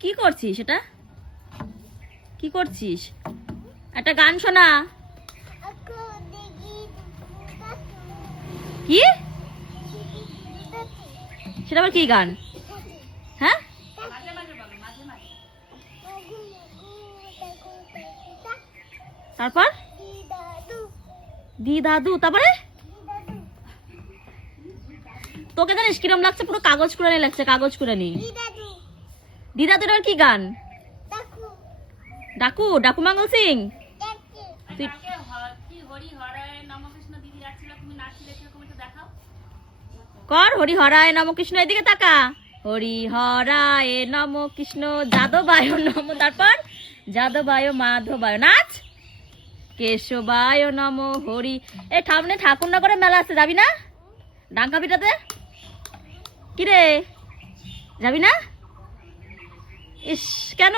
কি করছিস? এটা কি করছিস? একটা গান শোনা। কি সেটা আবার কি গান? হ্যাঁ, তারপর দি দাদু, তারপরে তোকে জানিস কিরম লাগছে? পুরো কাগজ কুড়ানি লাগছে, কাগজ কুড়ানি। দি দাদুর আর কি গান? ডাকু, ডাকু মঙ্গল সিং। কর হরি হরায় নম কৃষ্ণ, এদিকে তাকা। হরি হরায় নম কৃষ্ণ যাদবায় নম, তারপর যাদবায় মাধবায়, নাচ। কেশবায় নম হরি। এই সামনে ঠাকুরনগরে মেলা আছে, যাবি না? ডাঙ্কা পিটাতে কিরে, যাবি না? ইস, কেন?